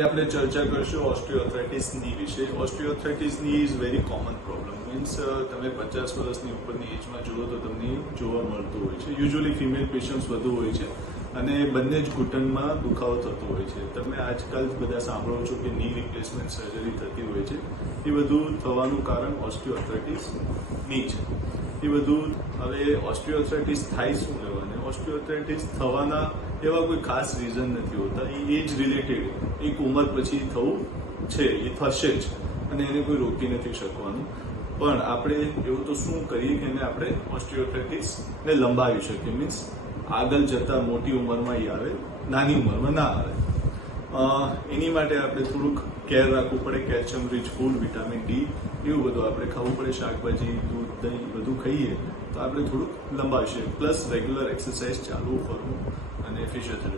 આજે આપણે ચર્ચા કરશું ઓસ્ટિયોઆર્થ્રાઇટિસ ની વિશે. ઓસ્ટિયોઆર્થ્રાઇટિસ ની is very common problem. Means તમે 50 વર્ષની ઉપરની એજમાં જુઓ તો તમને જોવા મળતું હોય છે. યુઝ્યુઅલી ફિમેલ પેશન્ટ્સ વધુ હોય છે અને બંને જ ઘૂંટણમાં દુખાવો થતો હોય છે. તમે આજકાલ બધા સાંભળો છો કે ની રિપ્લેસમેન્ટ સર્જરી થતી હોય છે. એ બધું થવાનું કારણ ઓસ્ટિયોઆર્થ્રાઇટિસ ની છે. એ બધું હવે ઓસ્ટિયોઆર્થ્રાઇટિસ થાય શું લેવાને? ઓસ્ટિયોઆર્થ્રાઇટિસ થવાના એવા કોઈ ખાસ રીઝન નથી હોતા. એ એજ રિલેટેડ એક ઉંમર પછી થવું છે, એ થશે જ અને એને કોઈ રોકી નથી શકવાનું. પણ આપણે એવું તો શું કરીએ કે એને આપણે ઓસ્ટિયોઆર્થ્રાઇટિસને લંબાવી શકીએ? મીન્સ આગળ જતા મોટી ઉંમરમાં એ આવે, નાની ઉંમરમાં ના આવે. એની માટે આપણે થોડુંક કેર રાખવું પડે. Calcium rich food, vitamin D એવું બધું આપણે ખાવું પડે. શાકભાજી, દૂધ, દહીં બધું ખાઈએ તો આપણે થોડુંક લંબાવીશું. પ્લસ રેગ્યુલર એક્સરસાઇઝ ચાલુ કરવું અને ફિઝિયોથેરાપી